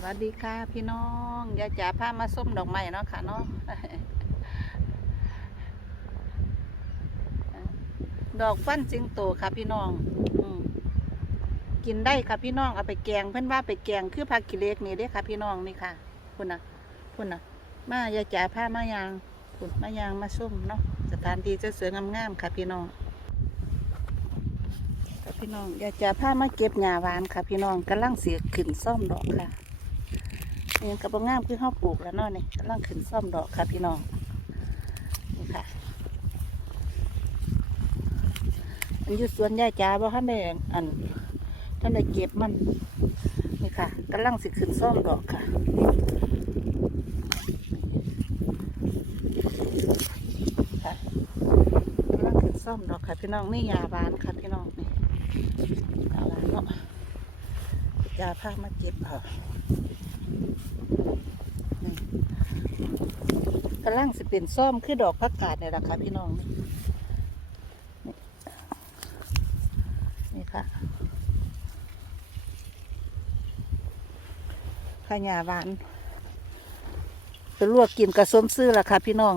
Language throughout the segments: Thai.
วัสดีค่ะพี่น้องยายจ๋าพามาส้มดอกไม้เนาะค่ะเนาะดอกฟันจิงโตค่ะพี่น้องอกินได้ค่ะพี่น้องเอาไปแกงเพื่อนว่าไปแกงคือผักกิเลกนี่เด้ค่ะ พี่น้องนี่ค่ะพุ่นนะพุ่นนะมายายจ๋าพามายางพุ่นมายางมาส้มเนาะสถานที่จะสวยงามๆค่ะพี่น้องค่ะพี่น้องยายจ๋าพามาเก็บหญ้าหวานค่ะ พี่น้องกำลังเสียขึ้นซ่อมดอกค่ะ นี่กระบงามคือข้าปลูกแล้วเนาะนี่กำลังขึ้นซ่อมดอกค่ะพี่น้องนี่ค่ะอันอยู่สวนยายจ๋าบ่ท่านได้อันท่านได้เก็บมันนี่ค่ะกำลังสิขึ้นซ่อมดอกค่ะค่ะกำลังขึ้นซ่อมดอกค่ะพี่น้องนี่ยาบานค่ะพี่น้องนี่ยาบานเนาะยาพามาเก็บเอา กำลังสิเป็นซ่อมคือดอกพักกาดเนี่ยแหละค่ะพี่น้องนี่นี่ค่ะข้าวหยาหวานไปลวกกินกระส้มซื้อละค่ะพี่น้อง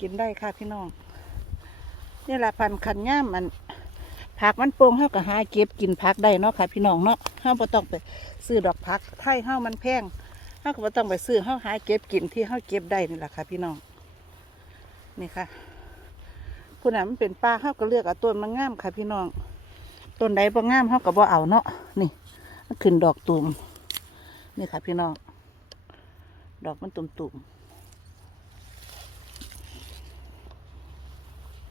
กินได้ค่ะพี่น้องนี่แหละพันธุ์ขันย่ามัน ผักมันโป่งเฮาก็หาเก็บกินผักได้เนาะค่ะ พี่น้องเนาะเฮาบ่ต้องไปซื้อดอกผักไทยเฮามันแพงเฮาก็บ่ต้องไปซื้อเฮาหาเก็บกินที่เฮาเก็บได้นี่แหละค่ะ พี่น้องนี่ค่ะผู้นั้นมันเป็นป้าเขาก็เลือกเอาต้นมันงามค่ะ พี่น้องต้นใดบ่งามเขาก็บ่เอาเนาะนี่มันขึ้นดอกตุ่มนี่ค่ะ พี่น้องดอกมันตุ่มตุ่มๆ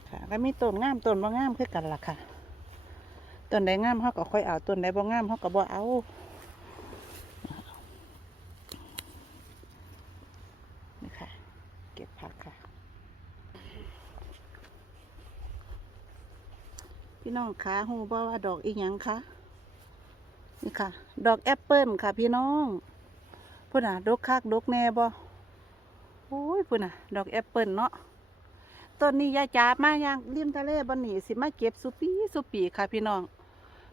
ค่ะ แล้วมีต้นงามต้นบ่งามคือกันล่ะค่ะ ต้นใดงามเขาก็ค่อยเอาต้นใดบ่งามเขาก็บ่เอานี่ค่ะ เก็บผักค่ะ พี่น้องคะหูบ่ว่าดอกอีหยังคะนี่ค่ะ ดอกแอปเปิลค่ะ พี่น้องพุ่นน่ะดกคักดกแน่บ่โอ้ยพุ่นน่ะ ดอกแอปเปิลเนาะ ต้นนี้ยายจ๋ามาอย่างริมทะเลบนนี่สิมาเก็บสุปีสุปีค่ะพี่น้อง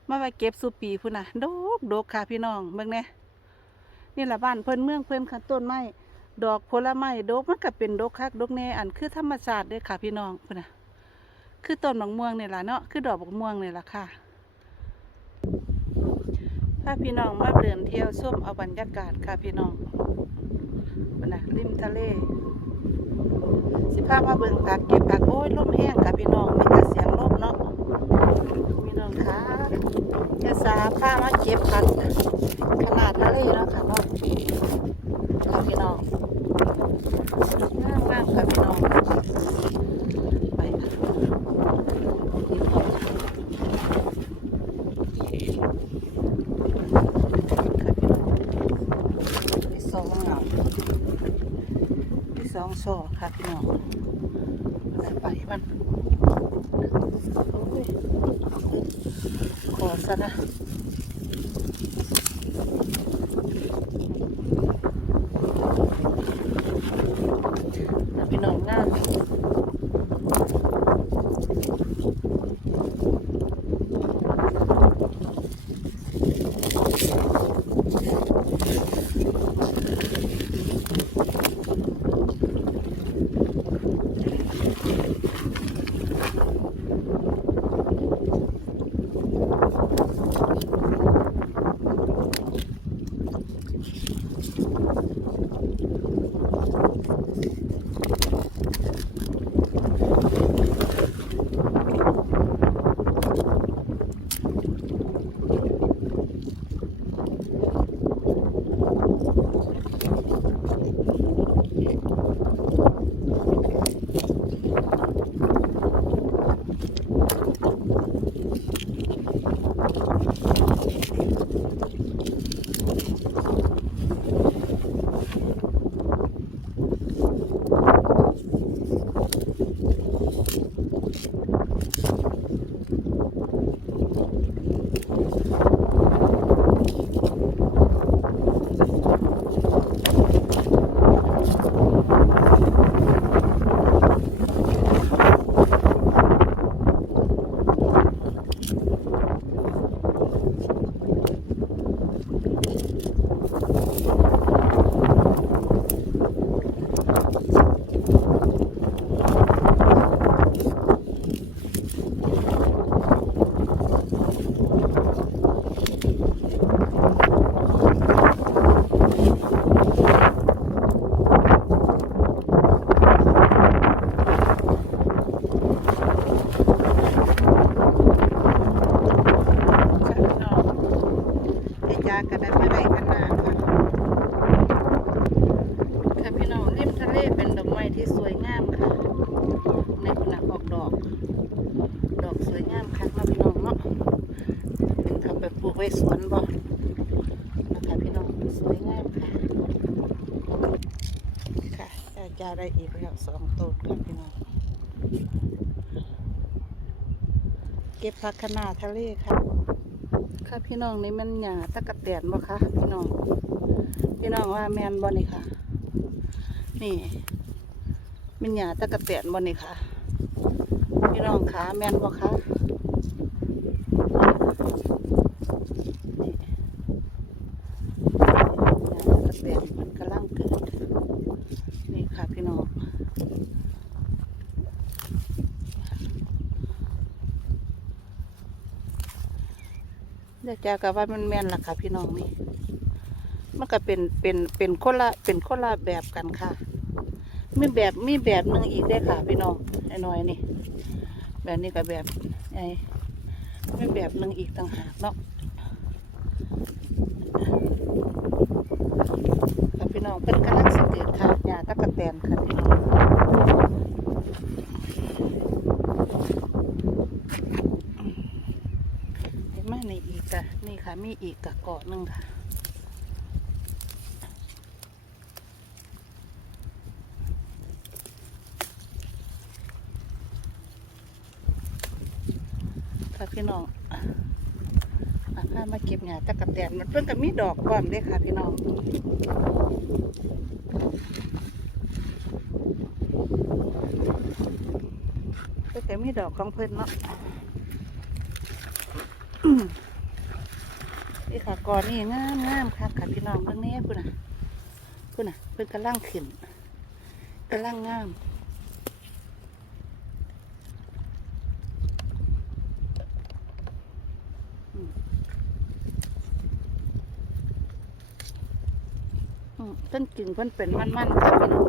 มาไปเก็บสุปีพุ่นน่ะดกดกค่ะพี่น้องเบิ่งแหน่นี่แหละบ้านเพิ่นเมืองเพิ่นค่ะต้นไม้ดอกผลไม้ดกมันก็เป็นดกคักดกแน่อันคือธรรมชาติเด้ค่ะพี่น้องพุ่นน่ะคือต้นมะม่วงนี่แหละเนาะคือดอกมะม่วงนี่แหละค่ะถ้าพี่น้องมาเดินเที่ยวส้มเอาบรรยากาศค่ะพี่น้องพูนะริมทะเล สิพามาเบิ่งผักเก็บผักโอ้ยลมแห้งค่ะพี่น้องมีแต่เสียงลมเนาะพี่น้องคะจะสาผ้ามาเก็บผักขนาดทะเลเนาะค่ะเนาะค่ะพี่น้องงามมากค่ะพี่น้อง จะได้อีกแล้วสองต้นค่ะพี่น้อง เก็บผักคะน้าทะเลค่ะค่ะพี่น้องนี่มันหยาตะกะแตนบ่คะพี่น้อง พี่น้องว่าแมนบ่นี่ค่ะ นี่มันหยาตะกะแตนบ่นี่ค่ะ พี่น้องขาแมนบ่คะนี่หญ้าตะกะ แตนมันกำลังเกิด นี่ค่ะพี่น้องเดี๋ยวจะกับว่ามันแม่นล่ะค่ะพี่น้องนี่ มันก็เป็นเป็นเป็นคนละเป็นคนละแบบกันค่ะ มีแบบมีแบบหนึ่งอีกได้ค่ะพี่น้องไอ้น้อยนี่ แบบนี้ก็แบบไอ้มีแบบหนึ่งอีกต่างหากเนาะค่ะพี่ น้องเป็นกำลังสเกิดค่ะหญ้าตะกะแตนค่ะพี่น้องเห็นไหมในอีกอะนี่ค่ะมีอีกกะเกาะหนึ่งค่ะค่ะพี่น้องามาเก็บหญ้าตะกะแตนมันเพิ่งก็มีดอกก่อนเด้ค่ะพี่น้องเพิ่งก็มีดอกของเพิ่นเนาะนี่ค่ะก่อนนี่งามงามค่ะค่ะพี่น้องเบิ่งแน่พุ่นน่ะพุ่นน่ะเพิ่นกำลังขึ้นกำลังงามอืม เพิ่นกินเพิ่นเป็นมันๆค่ะพี่น้อง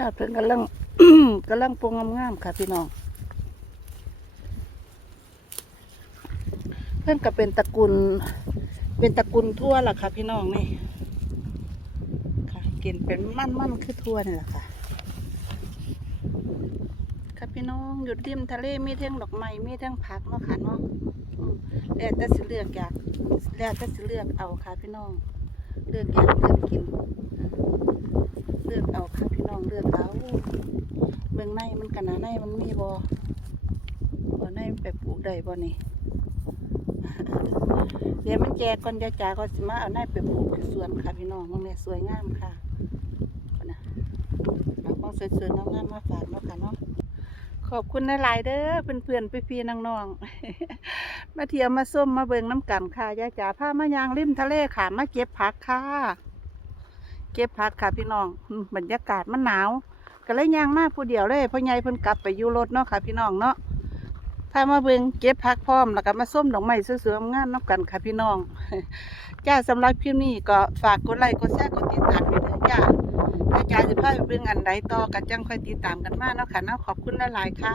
ดาวเพิ่นกำลังกำลังปรงงามๆค่ะพี่น้อง เพิ่นก็เป็นตระกูล เป็นตระกูลทั่วล่ะค่ะ พี่น้องนี่ค่ะกินเป็นมั่นๆคือทั่วนี่แหละค่ะค่ะพี่น้องอยู่ริมทะเลมีเทั้งดอกไม้มีเทั้งผักเนาะค่ะเนาะแล้วแต่สิเลือกอยากแล้วแต่สิเลือกเอาค่ะพี่น้อง เลือกอยากเลือกกิน เลือกเอาค่ะพี่น้องเลือกเอาเบื้องในมันกันนะในมันมีบ่บ่ในมันไปปลูกได้บ่นี่เดี๋ยวมันแจกก่อนเดี๋ยวจ่าก็สิมาเอาในไปปลูกสวนค่ะพี่น้องมันเนี่ยสวยงามค่ะนนะเอาของสวยๆงามๆมาฝากเนาะค่ะเนาะ ขอบคุณหลายๆเด้อเพื่อนๆพี่อน้องๆมาเที่ยวมาส้มมาเบิงน้ำกันค่ะยายจ๋าผ้ามายางริมทะเลค่ะมาเก็บผักค่ะ เก็บผักค่ะพี่น้องบรรยากาศมันหนาวก็เลยย่างมากผู้เดียวเลยพ่อใหญ่เพิ่นกลับไปอยู่รถเนาะค่ะพี่น้องเนาะ พามาเบิงเก็บพักพร้อมแล้วก็มาส้มดอกไม้สวยๆงามน้ำกันค่ะพี่น้อง จ้าสำหรับคลิปนี้ก็ฝากกดไลค์กดแชร์กดติดตามไปด้วยจ้าถ้าจ้าจะพาไปเบิงอันใดต่อกันจังค่อยติดตามกันมาเนาะค่ะนาะขอบคุณหลายๆค่ะ